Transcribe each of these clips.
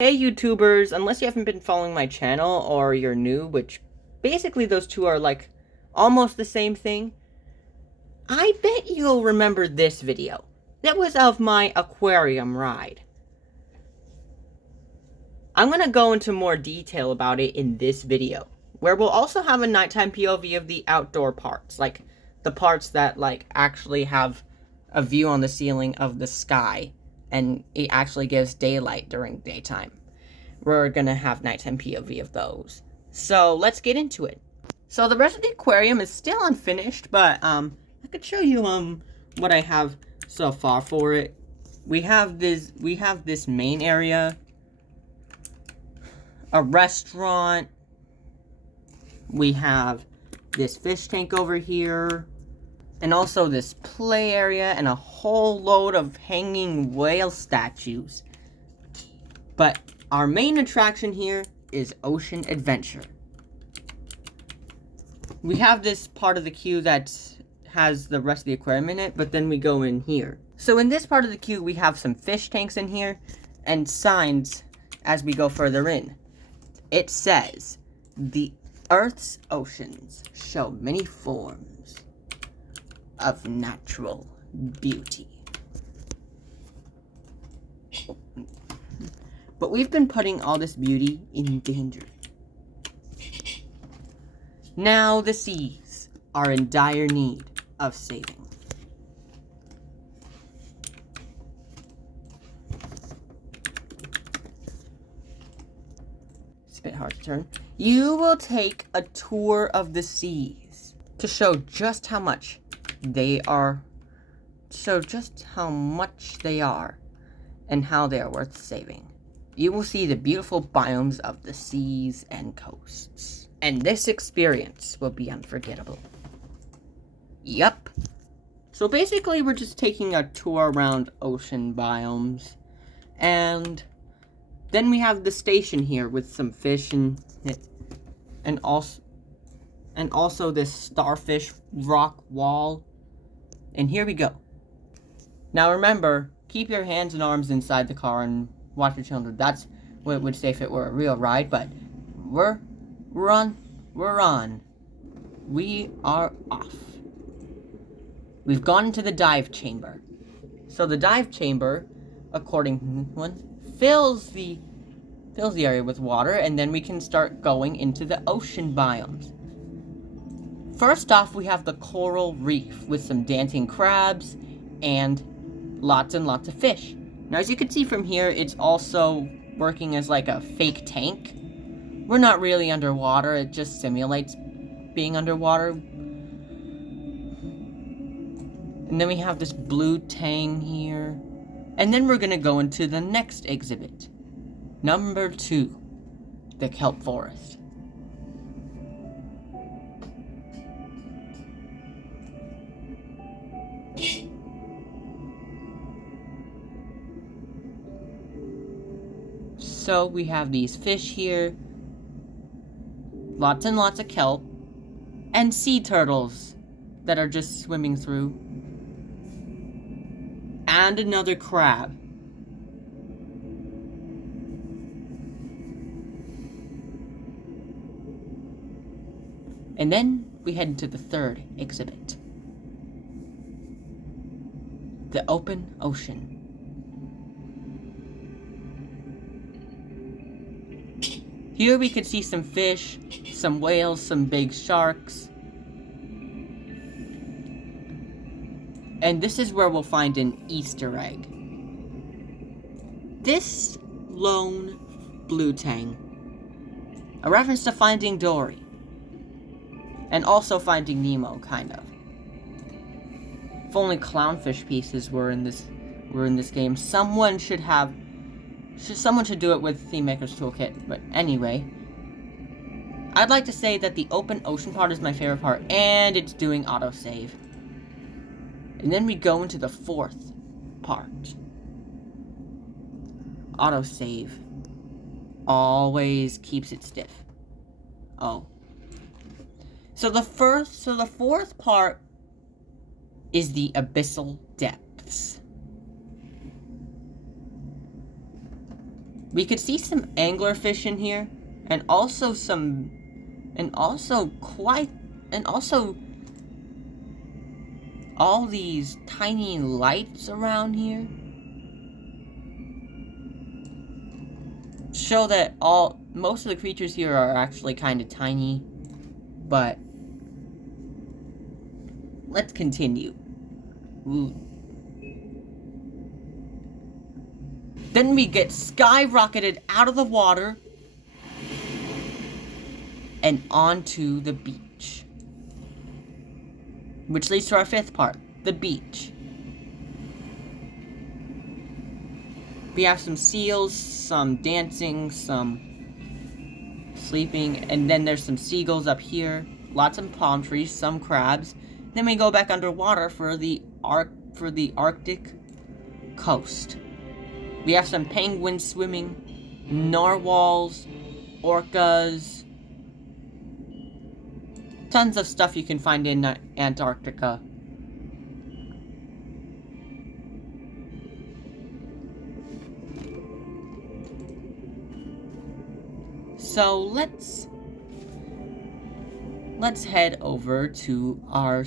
Hey YouTubers, unless you haven't been following my channel or you're new, which basically those two are like almost the same thing, I bet you'll remember this video. That was of my aquarium ride. I'm going to go into more detail about it in this video, where we'll also have a nighttime POV of the outdoor parts, like the parts that actually have a view on the ceiling of the sky, and it actually gives daylight during daytime. We're gonna have nighttime POV of those. So let's get into it. So the rest of the aquarium is still unfinished, but I could show you what I have so far for it. We have this main area, a restaurant. We have this fish tank over here, and also this play area and a whole load of hanging whale statues. But our main attraction here is Ocean Adventure. We have this part of the queue that has the rest of the aquarium in it, but then we go in here. So in this part of the queue, we have some fish tanks in here and signs as we go further in. It says, "The Earth's oceans show many forms of natural beauty." But we've been putting all this beauty in danger. Now the seas are in dire need of saving. It's a bit hard to turn. You will take a tour of the seas to show just how much they are, and how they are worth saving. You will see the beautiful biomes of the seas and coasts. And this experience will be unforgettable. Yup. So basically we're just taking a tour around ocean biomes. And then we have the station here with some fish and also this starfish rock wall. And here we go. Now remember, keep your hands and arms inside the car and watch your children. That's what it would say if it were a real ride, but we're on. We are off. We've gone into the dive chamber. So the dive chamber, according to one, fills the area with water, and then we can start going into the ocean biomes. First off, we have the coral reef with some dancing crabs and lots and lots of fish. Now, as you can see from here, it's also working as like a fake tank. We're not really underwater, it just simulates being underwater. And then we have this blue tang here. And then we're gonna go into the next exhibit. Number 2, the kelp forest. So we have these fish here, lots and lots of kelp, and sea turtles that are just swimming through, and another crab. And then we head into the third exhibit, the open ocean. Here we could see some fish, some whales, some big sharks. And this is where we'll find an Easter egg. This lone blue tang, a reference to Finding Dory. And also Finding Nemo, kind of. If only clownfish pieces were in this game. Someone should do it with Theme Maker's Toolkit, but anyway. I'd like to say that the open ocean part is my favorite part, and it's doing autosave. And then we go into the fourth part. Autosave always keeps it stiff. Oh. So the fourth part is the abyssal depths. We could see some anglerfish in here, and also all these tiny lights around here show that most of the creatures here are actually kind of tiny, but let's continue. Ooh. Then we get skyrocketed out of the water and onto the beach. Which leads to our fifth part, the beach. We have some seals, some dancing, some sleeping, and then there's some seagulls up here, lots of palm trees, some crabs. Then we go back underwater for the Arctic coast. We have some penguins swimming, narwhals, orcas, tons of stuff you can find in Antarctica. So let's head over to our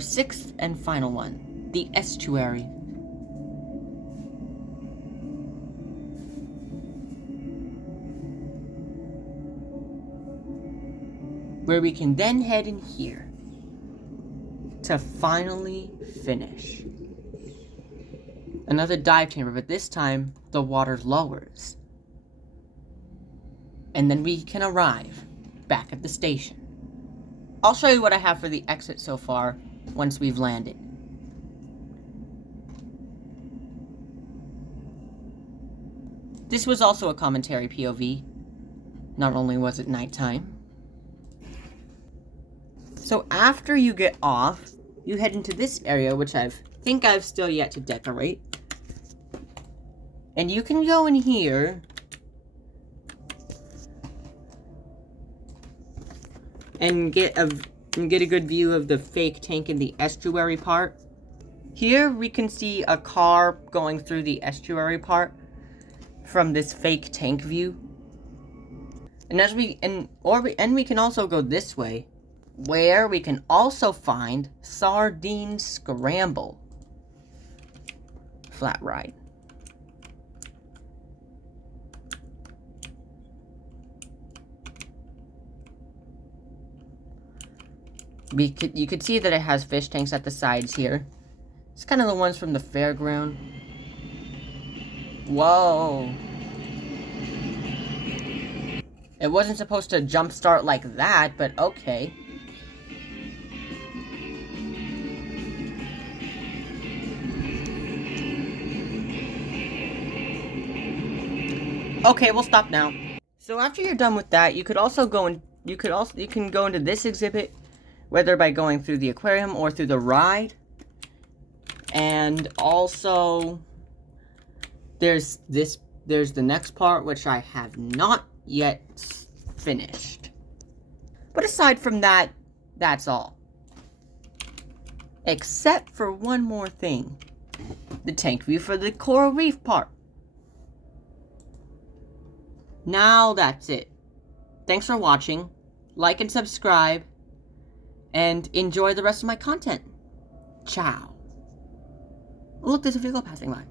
sixth and final one, the estuary. Where we can then head in here to finally finish. Another dive chamber, but this time the water lowers. And then we can arrive back at the station. I'll show you what I have for the exit so far once we've landed. This was also a commentary POV. Not only was it nighttime. So after you get off, you head into this area, which I think I've still yet to decorate. And you can go in here and get a good view of the fake tank in the estuary part. Here we can see a car going through the estuary part from this fake tank view. And we can also go this way, where we can also find Sardine Scramble flat ride. You could see that it has fish tanks at the sides here. It's kind of the ones from the fairground. Whoa. It wasn't supposed to jumpstart like that, but okay. Okay, we'll stop now. So after you're done with that, you can go into this exhibit, whether by going through the aquarium or through the ride. And also there's the next part, which I have not yet finished. But aside from that, that's all. Except for one more thing. The tank view for the coral reef part. Now that's it. Thanks for watching. Like and subscribe. And enjoy the rest of my content. Ciao. Look, there's a vehicle passing by.